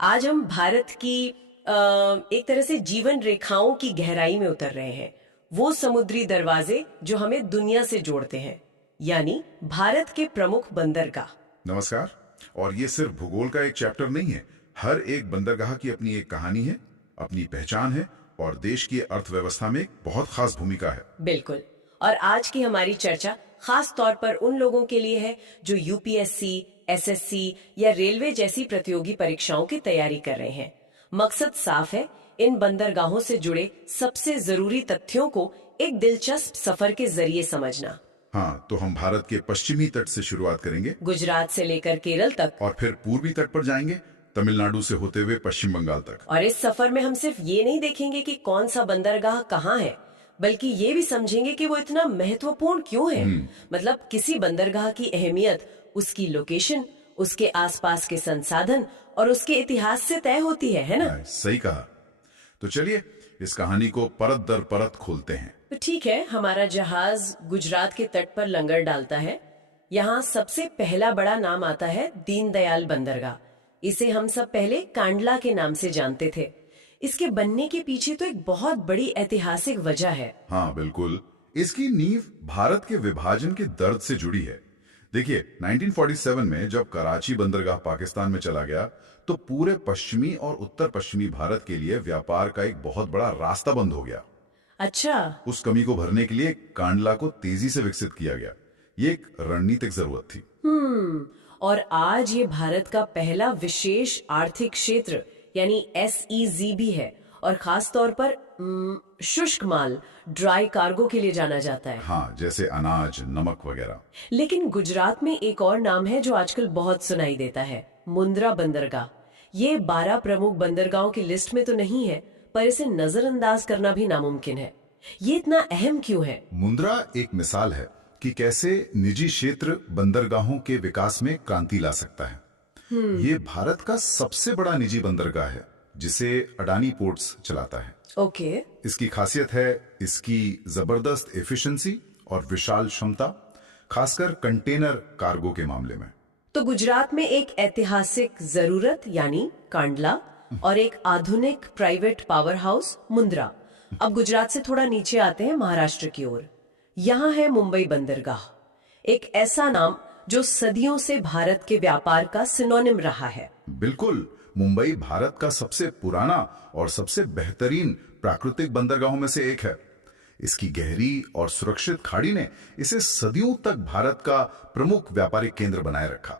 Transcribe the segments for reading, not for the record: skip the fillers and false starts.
आज हम भारत की एक तरह से जीवन रेखाओं की गहराई में उतर रहे हैं। वो समुद्री दरवाजे जो हमें दुनिया से जोड़ते हैं, यानी भारत के प्रमुख बंदरगाह। नमस्कार। और ये सिर्फ भूगोल का एक चैप्टर नहीं है। हर एक बंदरगाह की अपनी एक कहानी है, अपनी पहचान है और देश की अर्थव्यवस्था में एक बहुत खास भूमिका है। बिल्कुल। और आज की हमारी चर्चा खास तौर पर उन लोगों के लिए है जो यूपीएससी, एसएससी या रेलवे जैसी प्रतियोगी परीक्षाओं की तैयारी कर रहे हैं। मकसद साफ है, इन बंदरगाहों से जुड़े सबसे जरूरी तथ्यों को एक दिलचस्प सफर के जरिए समझना। हाँ, तो हम भारत के पश्चिमी तट से शुरुआत करेंगे, गुजरात से लेकर केरल तक, और फिर पूर्वी तट पर जाएंगे, तमिलनाडु से होते हुए पश्चिम बंगाल तक। और इस सफर में हम सिर्फ ये नहीं देखेंगे कि कौन सा बंदरगाह कहाँ है, बल्कि ये भी समझेंगे कि वो इतना महत्वपूर्ण क्यों है। मतलब किसी बंदरगाह की अहमियत उसकी लोकेशन, उसके आसपास के संसाधन और उसके इतिहास से तय होती है ना? सही कहा। तो चलिए इस कहानी को परत दर परत खोलते हैं। तो ठीक है, हमारा जहाज गुजरात के तट पर लंगर डालता है। यहाँ सबसे पहला बड़ा नाम आता है दीनदयाल बंदरगाह। इसे हम सब पहले कांडला के नाम से जानते थे। इसके बनने के पीछे तो एक बहुत बड़ी ऐतिहासिक वजह है। हाँ बिल्कुल, इसकी नींव भारत के विभाजन के दर्द से जुड़ी है। देखिए 1947 में जब कराची बंदरगाह पाकिस्तान में चला गया तो पूरे पश्चिमी और उत्तर पश्चिमी भारत के लिए व्यापार का एक बहुत बड़ा रास्ता बंद हो गया। अच्छा। उस कमी को भरने के लिए कांडला को तेजी से विकसित किया गया। ये एक रणनीतिक जरूरत थी। और आज ये भारत का पहला विशेष आर्थिक क्षेत्र यानी SEZ भी है, और खास तौर पर शुष्क माल, ड्राई कार्गो के लिए जाना जाता है। हाँ, जैसे अनाज, नमक वगैरह। लेकिन गुजरात में एक और नाम है जो आजकल बहुत सुनाई देता है, मुंद्रा बंदरगाह। ये 12 प्रमुख बंदरगाहों की लिस्ट में तो नहीं है, पर इसे नजरअंदाज करना भी नामुमकिन है। ये इतना अहम क्यों है? मुंद्रा एक मिसाल है कि कैसे निजी क्षेत्र बंदरगाहों के विकास में क्रांति ला सकता है। ये भारत का सबसे बड़ा निजी बंदरगाह है जिसे अडानी पोर्ट्स चलाता है। ओके। इसकी खासियत है इसकी जबरदस्त एफिशिएंसी और विशाल क्षमता, खासकर कंटेनर कार्गो के मामले में। तो गुजरात में एक ऐतिहासिक जरूरत यानी कांडला और एक आधुनिक प्राइवेट पावर हाउस मुंद्रा। अब गुजरात से थोड़ा नीचे आते हैं महाराष्ट्र की ओर। यहाँ है मुंबई बंदरगाह, एक ऐसा नाम जो सदियों से भारत के व्यापार का सिनोनिम रहा है। बिल्कुल, मुंबई भारत का सबसे पुराना और सबसे बेहतरीन प्राकृतिक बंदरगाहों में से एक है। इसकी गहरी और सुरक्षित खाड़ी ने इसे सदियों तक भारत का प्रमुख व्यापारिक केंद्र बनाए रखा।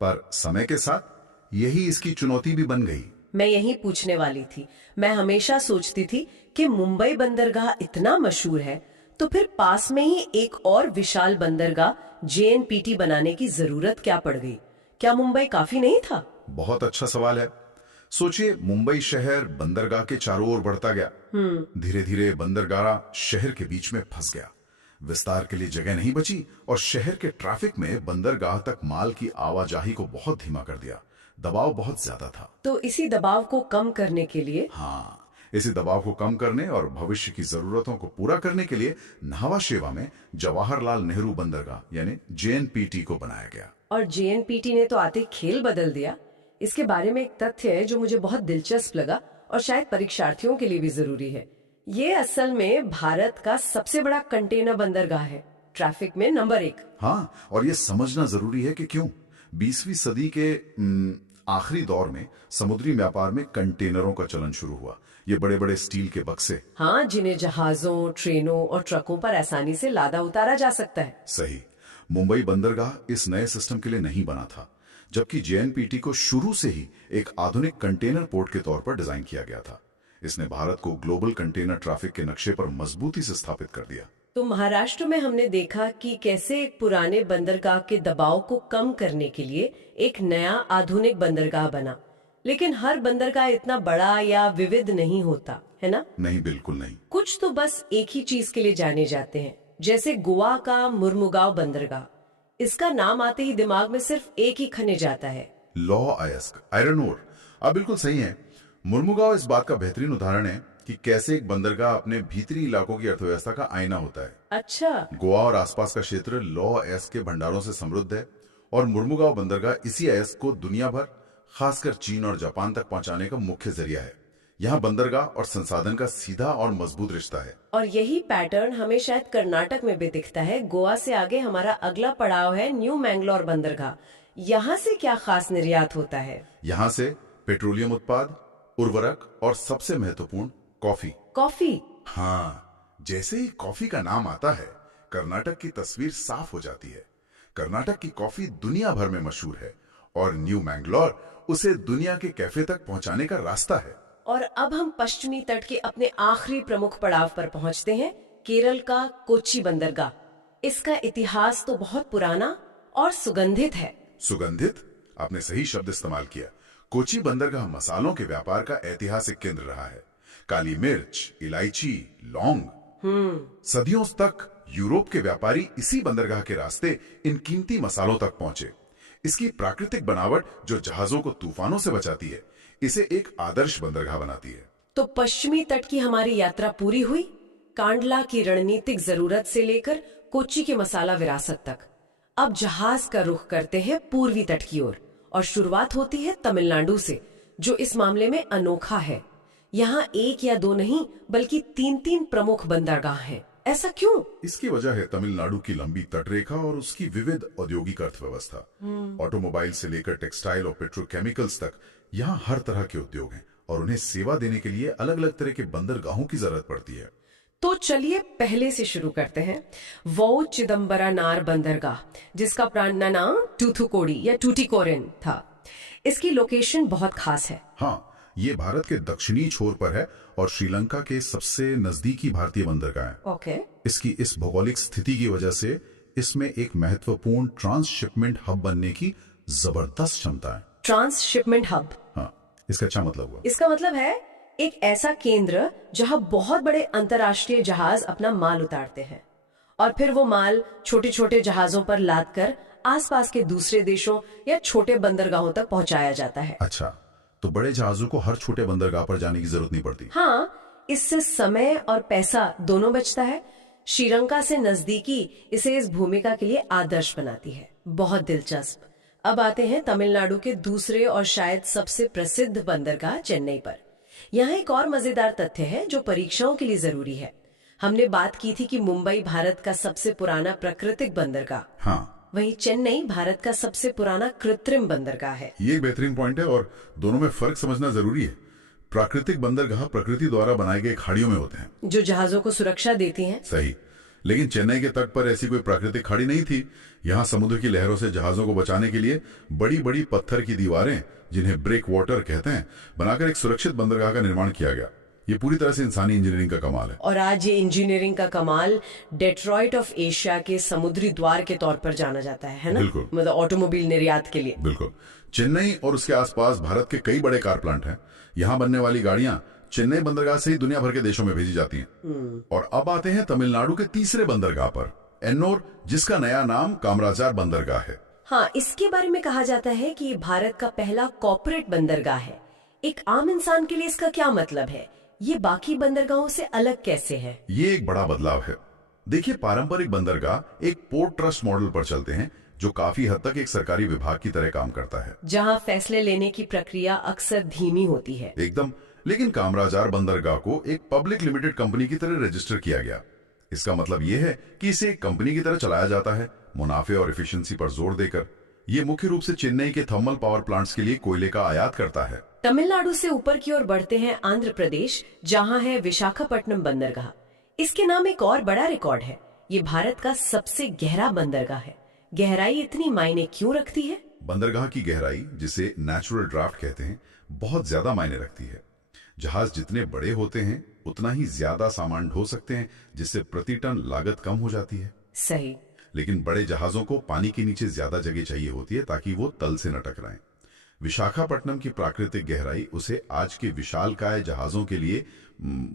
पर समय के साथ यही इसकी चुनौती भी बन गई। मैं यही पूछने वाली थी। मैं हमेशा सोचती थी कि मुंबई बंदरगाह इतना मशहूर है तो फिर पास में ही एक और विशाल बंदरगाह JNPT बनाने की जरूरत क्या पड़ गई? क्या मुंबई काफी नहीं था? बहुत अच्छा सवाल है। सोचिए, मुंबई शहर बंदरगाह के चारों ओर बढ़ता गया। धीरे धीरे बंदरगाह शहर के बीच में फंस गया। विस्तार के लिए जगह नहीं बची और शहर के ट्रैफिक में बंदरगाह तक माल की आवाजाही को बहुत धीमा कर दिया। दबाव बहुत ज्यादा था। तो इसी दबाव को कम करने के लिए इसी दबाव को कम करने और भविष्य की जरूरतों को पूरा करने के लिए न्हावा शेवा में जवाहरलाल नेहरू बंदरगाह यानी JNPT को बनाया गया। और JNPT ने तो आते खेल बदल दिया। इसके बारे में एक तथ्य है जो मुझे बहुत दिलचस्प लगा और शायद परीक्षार्थियों के लिए भी जरूरी है। ये असल में भारत का सबसे बड़ा कंटेनर बंदरगाह है, ट्रैफिक में नंबर 1। हाँ, और ये समझना जरूरी है कि क्यों 20वीं सदी के आखिरी दौर में समुद्री व्यापार में कंटेनरों का चलन शुरू हुआ। ये बड़े बड़े स्टील के बक्से, हाँ, जिन्हें जहाजों, ट्रेनों और ट्रकों पर आसानी से लादा उतारा जा सकता है। सही। मुंबई बंदरगाह इस नए सिस्टम के लिए नहीं बना था, जबकि JNPT को शुरू से ही एक आधुनिक कंटेनर पोर्ट के तौर पर डिजाइन किया गया था। इसने भारत को ग्लोबल कंटेनर ट्रैफिक के नक्शे पर मजबूती से स्थापित कर दिया। तो महाराष्ट्र में हमने देखा कि कैसे एक पुराने बंदरगाह के दबाव को कम करने के लिए एक नया आधुनिक बंदरगाह बना। लेकिन हर बंदरगाह इतना बड़ा या विविध नहीं होता है ना? नहीं, बिल्कुल नहीं। कुछ तो बस एक ही चीज के लिए जाने जाते हैं, जैसे गोवा का मुर्मुगांव बंदरगाह। इसका नाम आते ही दिमाग में सिर्फ एक ही खनिज आता है, लौह अयस्क, आयरन ओर। आप बिल्कुल सही हैं। मुर्मुगांव इस बात का बेहतरीन उदाहरण है कि कैसे एक बंदरगाह अपने भीतरी इलाकों की अर्थव्यवस्था का आईना होता है। अच्छा। गोवा और आसपास का क्षेत्र लौह अयस्क के भंडारों से समृद्ध है और मुर्मुगांव बंदरगाह इसी अयस्क को दुनिया भर, खासकर चीन और जापान तक पहुंचाने का मुख्य जरिया है। यहाँ बंदरगाह और संसाधन का सीधा और मजबूत रिश्ता है। और यही पैटर्न हमें शायद कर्नाटक में भी दिखता है। गोवा से आगे हमारा अगला पड़ाव है न्यू मैंगलोर बंदरगाह। यहाँ से क्या खास निर्यात होता है? यहाँ से पेट्रोलियम उत्पाद, उर्वरक और सबसे महत्वपूर्ण कॉफी। कॉफी? हाँ, जैसे ही कॉफी का नाम आता है, कर्नाटक की तस्वीर साफ हो जाती है। कर्नाटक की कॉफी दुनिया भर में मशहूर है और न्यू मैंगलोर उसे दुनिया के कैफे तक पहुंचाने का रास्ता है। और अब हम पश्चिमी तट के अपने आखिरी प्रमुख पड़ाव पर पहुंचते हैं, केरल का कोच्चि बंदरगाह। इसका इतिहास तो बहुत पुराना और सुगंधित है। सुगंधित? आपने सही शब्द इस्तेमाल किया। कोच्चि बंदरगाह मसालों के व्यापार का ऐतिहासिक केंद्र रहा है। काली मिर्च, इलायची, लौंग। सदियों तक यूरोप के व्यापारी इसी बंदरगाह के रास्ते इन कीमती मसालों तक पहुंचे। इसकी प्राकृतिक बनावट जो जहाजों को तूफानों से बचाती है, इसे एक आदर्श बंदरगाह बनाती है। तो पश्चिमी तट की हमारी यात्रा पूरी हुई, कांडला की रणनीतिक जरूरत से लेकर कोच्चि की मसाला विरासत तक। अब जहाज का रुख करते हैं पूर्वी तट की ओर और शुरुआत होती है तमिलनाडु से, जो इस मामले में अनोखा है। यहाँ एक या दो नहीं बल्कि 3-3 प्रमुख बंदरगाह हैं। ऐसा क्यों? इसकी वजह है तमिलनाडु की लंबी तटरेखा और उसकी विविध औद्योगिक अर्थव्यवस्था। ऑटोमोबाइल से लेकर टेक्सटाइल और पेट्रोकेमिकल्स तक यहाँ हर तरह के उद्योग हैं और उन्हें सेवा देने के लिए अलग अलग तरह के बंदरगाहों की जरूरत पड़ती है। तो चलिए पहले से शुरू करते हैं। वो चिदम्बरनार बंदरगाह, जिसका पुराना नाम टूथुकोडी या टूटिकोरिन था। इसकी लोकेशन बहुत खास है। हाँ, ये भारत के दक्षिणी छोर पर है और श्रीलंका के सबसे नजदीकी भारतीय बंदरगाह है। ओके। इसकी इस भौगोलिक स्थिति की वजह से इसमें एक महत्वपूर्ण ट्रांसशिपमेंट हब बनने की जबरदस्त क्षमता है। Transshipment hub? हाँ, इसका अच्छा मतलब हुआ। इसका मतलब है एक ऐसा केंद्र जहां बहुत बड़े अंतर्राष्ट्रीय जहाज अपना माल उतारते हैं और फिर वो माल छोटे छोटे जहाजों पर लाद कर आसपास के दूसरे देशों या छोटे बंदरगाहों तक पहुंचाया जाता है। अच्छा, तो बड़े जहाजों को हर छोटे बंदरगाह पर जाने की जरूरत नहीं पड़ती। हाँ, इससे समय और पैसा दोनों बचता है। श्रीलंका से नजदीकी इसे इस भूमिका के लिए आदर्श बनाती है। बहुत दिलचस्प। अब आते हैं तमिलनाडु के दूसरे और शायद सबसे प्रसिद्ध बंदरगाह चेन्नई पर। यहाँ एक और मजेदार तथ्य है जो परीक्षाओं के लिए जरूरी है। हमने बात की थी कि मुंबई भारत का सबसे पुराना प्राकृतिक बंदरगाह। हाँ, वहीं चेन्नई भारत का सबसे पुराना कृत्रिम बंदरगाह है। ये एक बेहतरीन पॉइंट है और दोनों में फर्क समझना जरूरी है। प्राकृतिक बंदरगाह प्रकृति द्वारा बनाए गए खाड़ियों में होते हैं जो जहाजों को सुरक्षा देती हैं। सही, लेकिन चेन्नई के तट पर ऐसी कोई प्राकृतिक खाड़ी नहीं थी। यहाँ समुद्र की लहरों से जहाजों को बचाने के लिए बड़ी बड़ी पत्थर की दीवारें, जिन्हें ब्रेक वाटर कहते हैं, बनाकर एक सुरक्षित बंदरगाह का निर्माण किया गया। ये पूरी तरह से इंसानी इंजीनियरिंग का कमाल है। और आज ये इंजीनियरिंग का कमाल डेट्रॉइट ऑफ एशिया के समुद्री द्वार के तौर पर जाना जाता है ना? बिल्कुल। मतलब ऑटोमोबाइल निर्यात के लिए। बिल्कुल। चेन्नई और उसके आसपास भारत के कई बड़े कार प्लांट हैं। यहाँ बनने वाली गाड़ियां चेन्नई बंदरगाह से ही दुनिया भर के देशों में भेजी जाती हैं। और अब आते हैं तमिलनाडु के तीसरे बंदरगाह पर, एन्नोर, जिसका नया नाम कामराजार बंदरगाह है। हाँ, इसके बारे में कहा जाता है कि ये भारत का पहला कॉर्पोरेट बंदरगाह है। एक आम इंसान के लिए इसका क्या मतलब है? ये बाकी बंदरगाहों से अलग कैसे है? ये एक बड़ा बदलाव है। देखिए, पारंपरिक बंदरगाह एक पोर्ट ट्रस्ट मॉडल पर चलते हैं, जो काफी हद तक एक सरकारी विभाग की तरह काम करता है, जहाँ फैसले लेने की प्रक्रिया अक्सर धीमी होती है। एकदम। लेकिन कामराजार बंदरगाह को एक पब्लिक लिमिटेड कंपनी की तरह रजिस्टर किया गया। इसका मतलब यह है कि इसे एक कंपनी की तरह चलाया जाता है, मुनाफे और एफिशिएंसी पर जोर देकर। ये मुख्य रूप से चेन्नई के थर्मल पावर प्लांट्स के लिए कोयले का आयात करता है। तमिलनाडु से ऊपर की ओर बढ़ते हैं आंध्र प्रदेश, जहाँ है विशाखापट्टनम बंदरगाह। इसके नाम एक और बड़ा रिकॉर्ड है। ये भारत का सबसे गहरा बंदरगाह है। गहराई इतनी मायने क्यों रखती है? बंदरगाह की गहराई, जिसे नेचुरल ड्राफ्ट कहते हैं, बहुत ज्यादा मायने रखती है। जहाज जितने बड़े होते हैं उतना ही ज्यादा सामान ढो सकते हैं, जिससे प्रति टन लागत कम हो जाती है। सही। लेकिन बड़े जहाजों को पानी के नीचे ज्यादा जगह चाहिए होती है ताकि वो तल से न टकराएं। विशाखापट्टनम की प्राकृतिक गहराई उसे आज के विशालकाय जहाजों के लिए,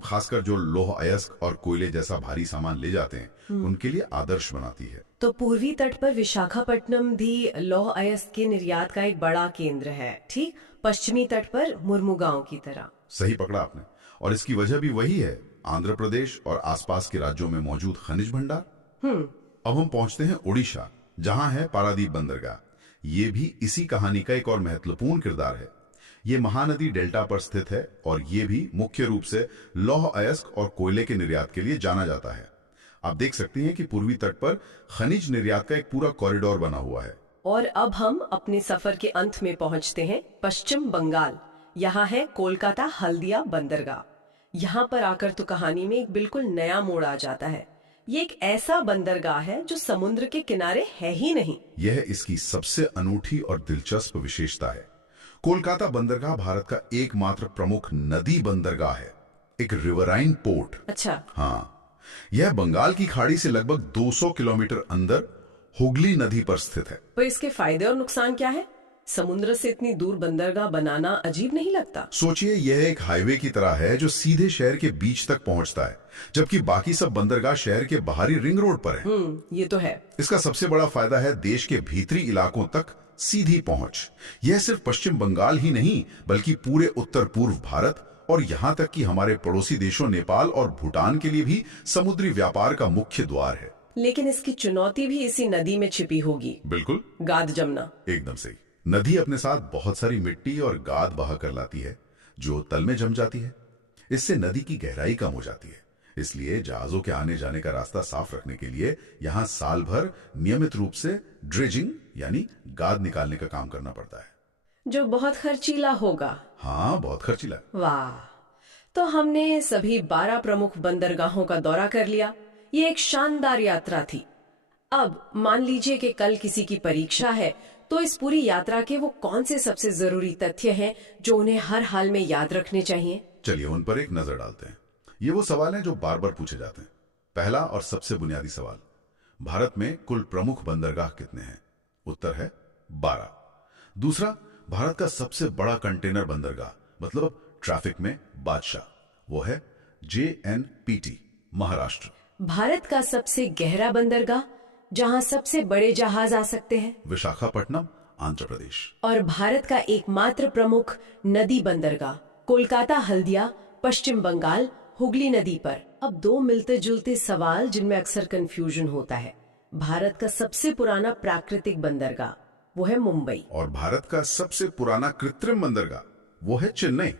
खासकर जो लौह अयस्क और कोयले जैसा भारी सामान ले जाते हैं, उनके लिए आदर्श बनाती है। तो पूर्वी तट पर विशाखापट्टनम भी लौह अयस्क के निर्यात का एक बड़ा केंद्र है, ठीक पश्चिमी तट पर मुर्मुगांव की तरह। सही पकड़ा आपने। और इसकी वजह भी वही है, आंध्र प्रदेश और आसपास के राज्यों में मौजूद खनिज भंडार। अब हम पहुंचते हैं ओडिशा, जहां है पारादीप बंदरगाह। ये भी इसी कहानी का एक और महत्वपूर्ण किरदार है। ये महानदी डेल्टा पर स्थित है और ये भी मुख्य रूप से लौह अयस्क और कोयले के निर्यात के लिए जाना जाता है। आप देख सकते हैं कि पूर्वी तट पर खनिज निर्यात का एक पूरा कॉरिडोर बना हुआ है। और अब हम अपने सफर के अंत में पहुंचते हैं पश्चिम बंगाल। यहाँ है कोलकाता हल्दिया बंदरगाह। यहाँ पर आकर तो कहानी में एक बिल्कुल नया मोड़ आ जाता है। ये एक ऐसा बंदरगाह है जो समुद्र के किनारे है ही नहीं। यह इसकी सबसे अनूठी और दिलचस्प विशेषता है। कोलकाता बंदरगाह भारत का एकमात्र प्रमुख नदी बंदरगाह है, एक रिवराइन पोर्ट। अच्छा। हाँ, यह बंगाल की खाड़ी से लगभग 200 किलोमीटर अंदर हुगली नदी पर स्थित है। तो इसके फायदे और नुकसान क्या है? समुद्र से इतनी दूर बंदरगाह बनाना अजीब नहीं लगता? सोचिए, यह एक हाईवे की तरह है जो सीधे शहर के बीच तक पहुंचता है, जबकि बाकी सब बंदरगाह शहर के बाहरी रिंग रोड पर है। ये तो है। इसका सबसे बड़ा फायदा है देश के भीतरी इलाकों तक सीधी पहुंच। यह सिर्फ पश्चिम बंगाल ही नहीं बल्कि पूरे उत्तर पूर्व भारत और यहां तक कि हमारे पड़ोसी देशों नेपाल और भूटान के लिए भी समुद्री व्यापार का मुख्य द्वार है। लेकिन इसकी चुनौती भी इसी नदी में छिपी होगी। बिल्कुल, गाद जमना। एकदम सही। नदी अपने साथ बहुत सारी मिट्टी और गाद बहा कर लाती है जो तल में जम जाती है। इससे नदी की गहराई कम हो जाती है। इसलिए जहाजों के आने जाने का रास्ता साफ रखने के लिए यहाँ साल भर नियमित रूप से ड्रेजिंग यानी गाद निकालने का काम करना पड़ता है, जो बहुत खर्चीला होगा। हाँ, बहुत खर्चीला। वाह, तो हमने सभी 12 प्रमुख बंदरगाहों का दौरा कर लिया। ये एक शानदार यात्रा थी। अब मान लीजिए कि कल किसी की परीक्षा है, तो इस पूरी यात्रा के वो कौन से सबसे जरूरी तथ्य हैं जो उन्हें हर हाल में याद रखने चाहिए? चलिए उन पर एक नजर डालते हैं। ये वो सवाल हैं जो बार बार पूछे जाते हैं। पहला और सबसे बुनियादी सवाल, भारत में कुल प्रमुख बंदरगाह कितने हैं? उत्तर है 12। दूसरा, भारत का सबसे बड़ा कंटेनर बंदरगाह मतलब ट्रैफिक में बादशाह, वो है JNPT, महाराष्ट्र। भारत का सबसे गहरा बंदरगाह जहां सबसे बड़े जहाज आ सकते हैं, विशाखापट्टनम, आंध्र प्रदेश। और भारत का एकमात्र प्रमुख नदी बंदरगाह कोलकाता हल्दिया, पश्चिम बंगाल, हुगली नदी पर। अब दो मिलते जुलते सवाल जिनमें अक्सर कंफ्यूजन होता है। भारत का सबसे पुराना प्राकृतिक बंदरगाह वो है मुंबई, और भारत का सबसे पुराना कृत्रिम बंदरगाह वो है चेन्नई।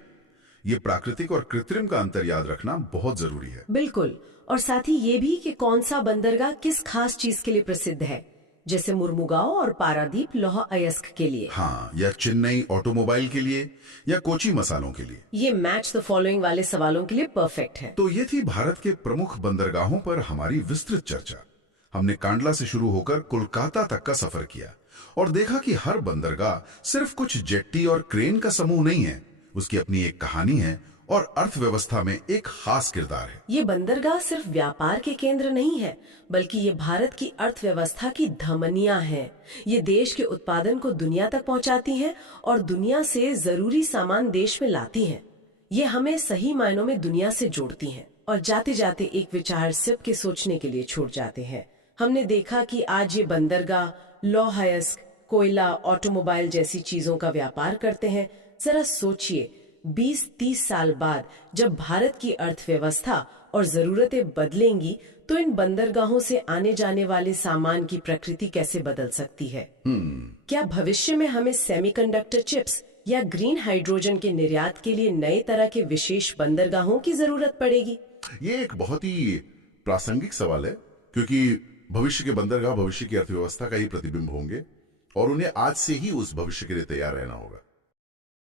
ये प्राकृतिक और कृत्रिम का अंतर याद रखना बहुत जरूरी है। बिल्कुल, और साथ ही ये भी कि कौन सा बंदरगाह किस खास चीज के लिए प्रसिद्ध है, जैसे मुर्मुगांव और पारादीप लौह अयस्क के लिए। हाँ, या चेन्नई ऑटोमोबाइल के लिए, या कोची मसालों के लिए। ये मैच द फॉलोइंग वाले सवालों के लिए परफेक्ट है। तो ये थी भारत के प्रमुख बंदरगाहों पर हमारी विस्तृत चर्चा। हमने कांडला से शुरू होकर कोलकाता तक का सफर किया और देखा कि हर बंदरगाह सिर्फ कुछ जेट्टी और क्रेन का समूह नहीं है, उसकी अपनी एक कहानी है और अर्थव्यवस्था में एक खास किरदार है। ये बंदरगाह सिर्फ व्यापार के केंद्र नहीं है, बल्कि ये भारत की अर्थव्यवस्था की धमनियां हैं। ये देश के उत्पादन को दुनिया तक पहुंचाती हैं और दुनिया से जरूरी सामान देश में लाती हैं। ये हमें सही मायनों में दुनिया से जोड़ती हैं और जाते जाते एक विचार सिर्फ के सोचने के लिए छोड़ जाते हैं। हमने देखा कि आज ये बंदरगाह लौह अयस्क, कोयला, ऑटोमोबाइल जैसी चीजों का व्यापार करते हैं। जरा सोचिए, 20-30 साल बाद जब भारत की अर्थव्यवस्था और जरूरतें बदलेंगी तो इन बंदरगाहों से आने जाने वाले सामान की प्रकृति कैसे बदल सकती है? क्या भविष्य में हमें सेमीकंडक्टर चिप्स या ग्रीन हाइड्रोजन के निर्यात के लिए नए तरह के विशेष बंदरगाहों की जरूरत पड़ेगी? ये एक बहुत ही प्रासंगिक सवाल है, क्योंकि भविष्य के बंदरगाह भविष्य की अर्थव्यवस्था का ही प्रतिबिंब होंगे और उन्हें आज से ही उस भविष्य के लिए तैयार रहना होगा।